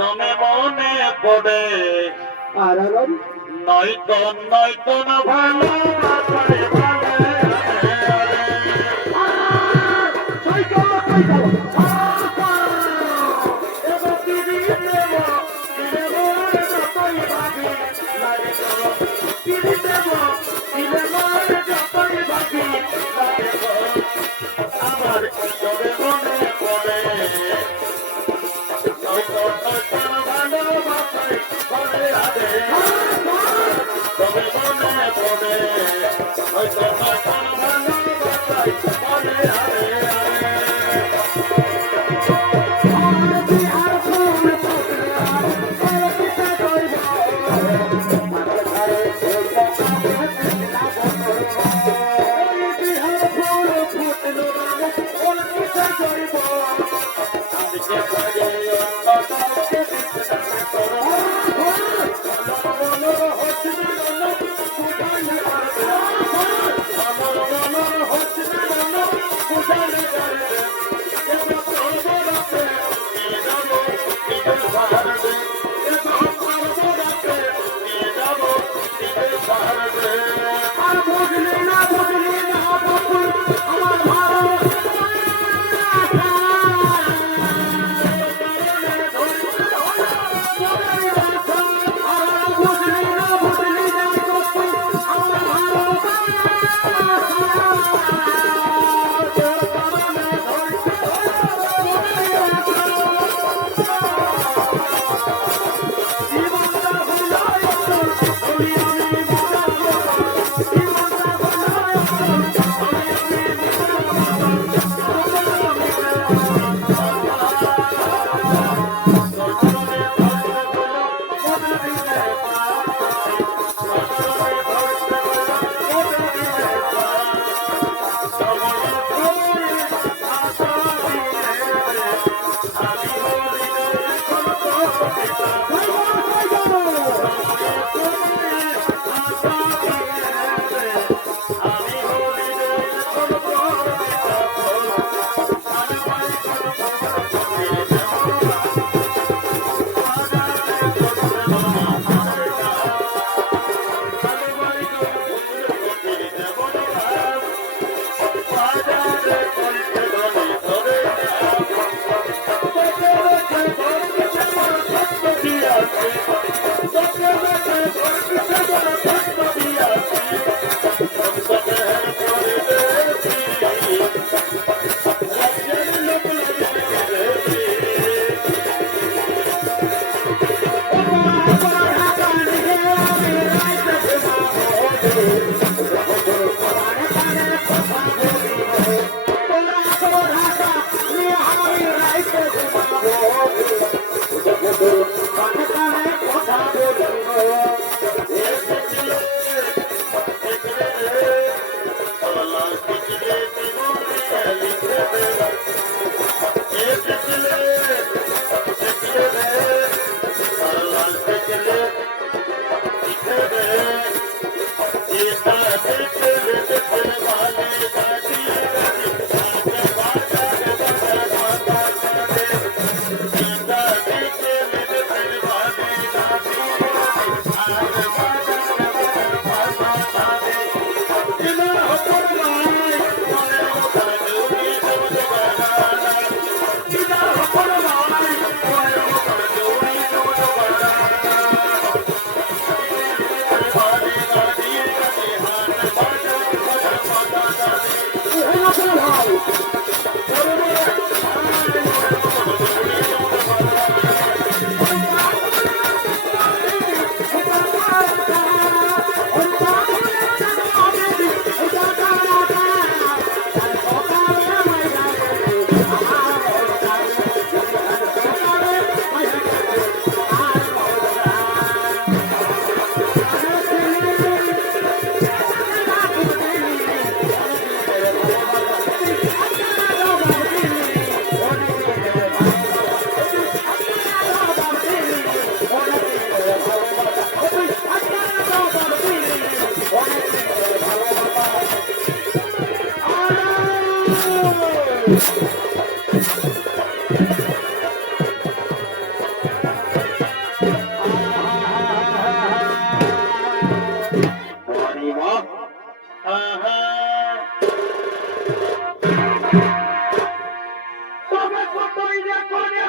দমে মনে পড়ে আর নয়তো না ভালোবাসায় ভালে আমার তবে মনে পড়ে নয়তো না ভালোবাসায় ভালে আরে তবে মনে পড়ে হয়তো ভালোবাসায় ভালে আরে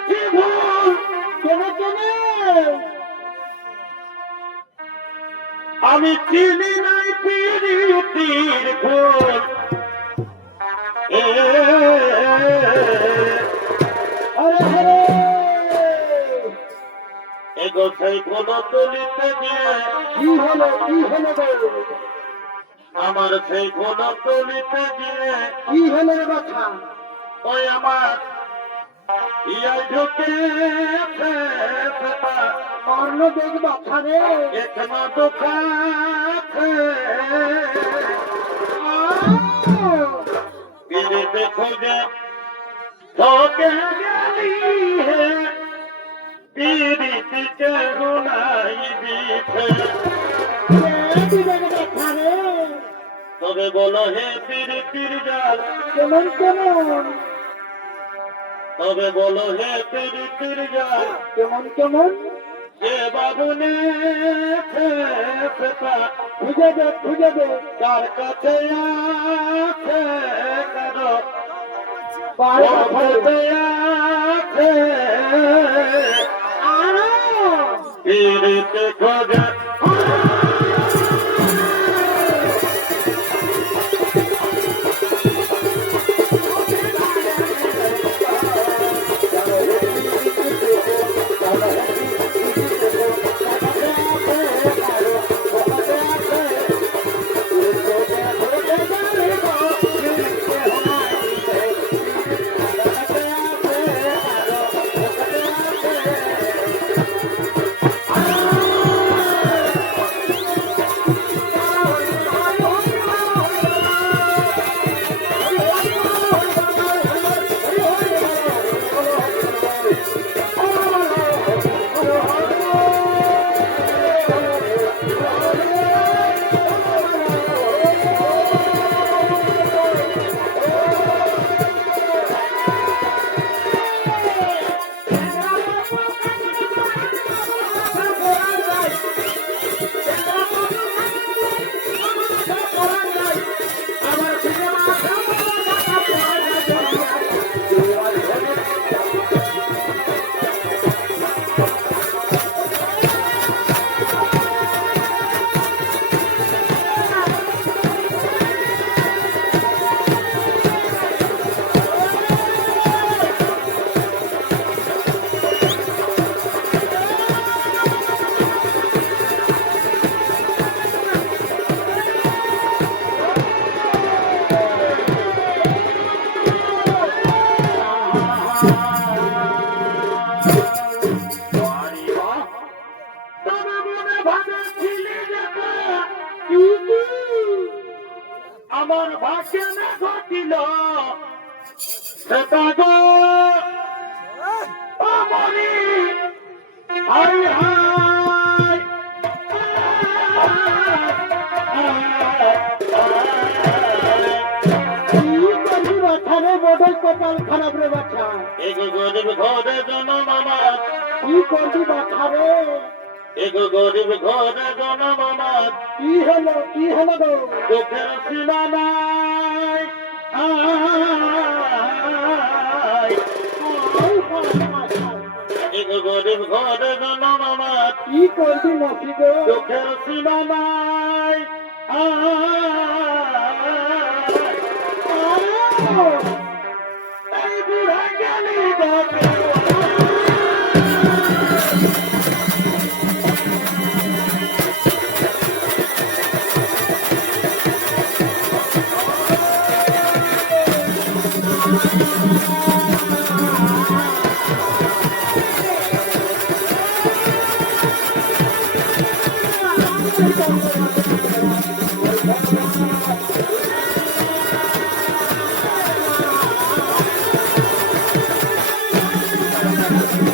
করেছি ভুল। কেনে কেনে আমি চিনি নাই প্রীতির ভুল। আরে আরে এগো সেই কোন তুলিতে গিয়ে কি হলো গো? আমার সেই কোন তুলিতে গিয়ে কি হলো রে বাছা? ওই আমার ইয়াই ঢুকে কর্ণ দেখ বাছা রে। এখনো দুঃখাছে পিড়িতে খোঁজে তোকে গেলি হে পিড়িতে কেহুনাই দিছে। বাছা রে তবে বলো হে পিড়িতির জাল, কেমন কেমন তবে বলো হে পিড়িতির জাল, কেমন কেমন যে বাবুনে খুঁজে দে তার কাছে আছে কারো বারবার কাছে আছে পিড়িতে খোঁজে। আমার ভাগ্যে না ঘটিল সেটা গো আমরি হাই হাই বাছারে বড় কপাল খারাপ রে বাছা। এগো গরিব ঘরে জনম আমার, কি করবি বাছারে? এগো গরিব ঘরে জনম আমার, কি হলো গো? দুঃখের সীমা নাই। এগো গরিব ঘরে জনম আমার, কি করবি নাকি গো? দুঃখের সীমা নাই। এই বুড়া গেলি বাপে Thank you.